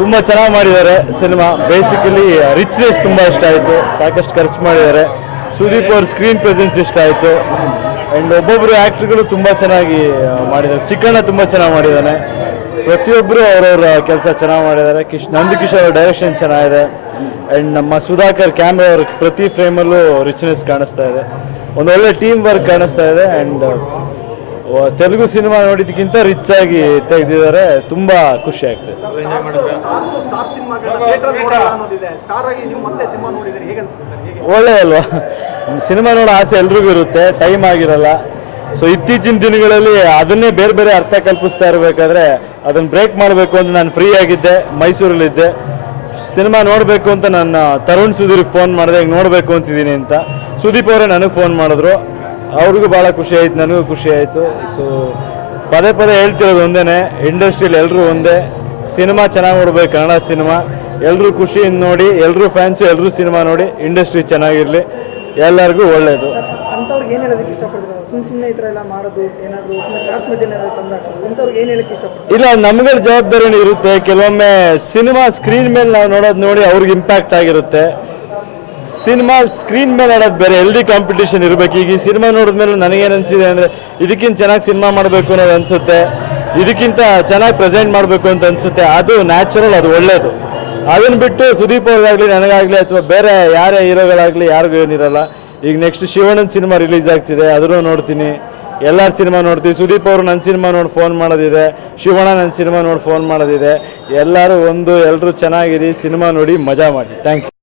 ತುಂಬ ಚೆನ್ನಾಗಿ ಮಾಡಿದ್ದಾರೆ ಸಿನಿಮಾ. ಬೇಸಿಕಲಿ ರಿಚ್ನೆಸ್ ತುಂಬ ಇಷ್ಟ ಆಯಿತು, ಸಾಕಷ್ಟು ಖರ್ಚು ಮಾಡಿದ್ದಾರೆ. ಸುದೀಪ್ ಅವ್ರ ಸ್ಕ್ರೀನ್ ಪ್ರೆಸೆನ್ಸ್ ಇಷ್ಟ ಆಯಿತು. ಆ್ಯಂಡ್ ಒಬ್ಬೊಬ್ಬರು ಆ್ಯಕ್ಟ್ರುಗಳು ತುಂಬ ಚೆನ್ನಾಗಿ ಮಾಡಿದ್ದಾರೆ. ಚಿಕ್ಕಣ್ಣ ತುಂಬ ಚೆನ್ನಾಗಿ ಮಾಡಿದ್ದಾನೆ. ಪ್ರತಿಯೊಬ್ಬರು ಅವರವ್ರ ಕೆಲಸ ಚೆನ್ನಾಗಿ ಮಾಡಿದ್ದಾರೆ. ನಂದಕಿಶೋರ್ ಅವ್ರ ಡೈರೆಕ್ಷನ್ ಚೆನ್ನಾಗಿದೆ. ಆ್ಯಂಡ್ ನಮ್ಮ ಸುಧಾಕರ್ ಕ್ಯಾಮ್ರಾ ಅವ್ರ ಪ್ರತಿ ಫ್ರೇಮಲ್ಲೂ ರಿಚ್ನೆಸ್ ಕಾಣಿಸ್ತಾ ಇದೆ. ಒಂದೊಳ್ಳೆ ಟೀಮ್ ವರ್ಕ್ ಕಾಣಿಸ್ತಾ ಇದೆ. ಆ್ಯಂಡ್ ತೆಲುಗು ಸಿನಿಮಾ ನೋಡಿದ್ದಕ್ಕಿಂತ ರಿಚ್ ಆಗಿ ತೆಗೆದಿದ್ದಾರೆ. ತುಂಬ ಖುಷಿ ಆಗ್ತದೆ. ಒಳ್ಳೆ ಅಲ್ವಾ, ಸಿನಿಮಾ ನೋಡೋ ಆಸೆ ಎಲ್ರಿಗೂ ಇರುತ್ತೆ, ಟೈಮ್ ಆಗಿರಲ್ಲ. ಸೊ ಇತ್ತೀಚಿನ ದಿನಗಳಲ್ಲಿ ಅದನ್ನೇ ಬೇರೆ ಬೇರೆ ಅರ್ಥ ಕಲ್ಪಿಸ್ತಾ ಇರಬೇಕಾದ್ರೆ ಅದನ್ನು ಬ್ರೇಕ್ ಮಾಡಬೇಕು ಅಂತ ನಾನು ಫ್ರೀ ಆಗಿದ್ದೆ, ಮೈಸೂರಲ್ಲಿದ್ದೆ. ಸಿನಿಮಾ ನೋಡಬೇಕು ಅಂತ ನಾನು ತರುಣ್ ಸುಧೀರ್ಗೆ ಫೋನ್ ಮಾಡಿದೆ, ಹಿಂಗೆ ನೋಡಬೇಕು ಅಂತಿದ್ದೀನಿ ಅಂತ. ಸುದೀಪ್ ಅವರೇ ನನಗೆ ಫೋನ್ ಮಾಡಿದ್ರು. ಅವ್ರಿಗೂ ಭಾಳ ಖುಷಿ ಆಯಿತು, ನನಗೂ ಖುಷಿ ಆಯಿತು. ಸೊ ಪದೇ ಪದೇ ಹೇಳ್ತಿರೋದು ಒಂದೇ, ಇಂಡಸ್ಟ್ರಿಯಲ್ಲಿ ಎಲ್ಲರೂ ಒಂದೇ. ಸಿನಿಮಾ ಚೆನ್ನಾಗಿ ನೋಡ್ಬೇಕು, ಕನ್ನಡ ಸಿನಿಮಾ ಎಲ್ಲರೂ ಖುಷಿಯಿಂದ ನೋಡಿ, ಎಲ್ಲರೂ ಫ್ಯಾನ್ಸು ಎಲ್ಲರೂ ಸಿನಿಮಾ ನೋಡಿ, ಇಂಡಸ್ಟ್ರಿ ಚೆನ್ನಾಗಿರಲಿ, ಎಲ್ಲರಿಗೂ ಒಳ್ಳೆಯದು. ಇಲ್ಲ, ನಮ್ಗಳ ಜವಾಬ್ದಾರಿನೂ ಇರುತ್ತೆ. ಕೆಲವೊಮ್ಮೆ ಸಿನಿಮಾ ಸ್ಕ್ರೀನ್ ಮೇಲೆ ನಾವು ನೋಡೋದು ನೋಡಿ ಅವ್ರಿಗೆ ಇಂಪ್ಯಾಕ್ಟ್ ಆಗಿರುತ್ತೆ. ಸಿನಿಮಾ ಸ್ಕ್ರೀನ್ ಮೇಲೆ ಆಡೋದು ಬೇರೆ, ಎಲ್ದಿ ಕಾಂಪಿಟೇಷನ್ ಇರಬೇಕು. ಈಗ ಈ ಸಿನಿಮಾ ನೋಡಿದ್ಮೇಲೆ ನನಗೇನು ಅನಿಸಿದೆ ಅಂದರೆ ಇದಕ್ಕಿಂತ ಚೆನ್ನಾಗಿ ಸಿನಿಮಾ ಮಾಡಬೇಕು ಅನ್ನೋದು ಅನಿಸುತ್ತೆ, ಇದಕ್ಕಿಂತ ಚೆನ್ನಾಗಿ ಪ್ರೆಸೆಂಟ್ ಮಾಡಬೇಕು ಅಂತ ಅನಿಸುತ್ತೆ. ಅದು ನ್ಯಾಚುರಲ್, ಅದು ಒಳ್ಳೆಯದು. ಅದನ್ನು ಬಿಟ್ಟು ಸುದೀಪ್ ಅವ್ರಿಗಾಗಲಿ ನನಗಾಗಲಿ ಅಥವಾ ಬೇರೆ ಯಾರೇ ಹೀರೋಗಳಾಗಲಿ ಯಾರಿಗೂ ಏನಿರಲ್ಲ. ಈಗ ನೆಕ್ಸ್ಟ್ ಶಿವಣ್ಣನ ಸಿನಿಮಾ ರಿಲೀಸ್ ಆಗ್ತಿದೆ, ಅದನ್ನು ನೋಡ್ತೀನಿ. ಎಲ್ಲರ ಸಿನಿಮಾ ನೋಡ್ತೀವಿ. ಸುದೀಪ್ ಅವರು ನನ್ನ ಸಿನಿಮಾ ನೋಡಿ ಫೋನ್ ಮಾಡೋದಿದೆ, ಶಿವಣ್ಣ ನನ್ನ ಸಿನಿಮಾ ನೋಡಿ ಫೋನ್ ಮಾಡೋದಿದೆ. ಎಲ್ಲರೂ ಎಲ್ಲರೂ ಚೆನ್ನಾಗಿರಿ, ಸಿನಿಮಾ ನೋಡಿ ಮಜಾ ಮಾಡಿ. Thank you.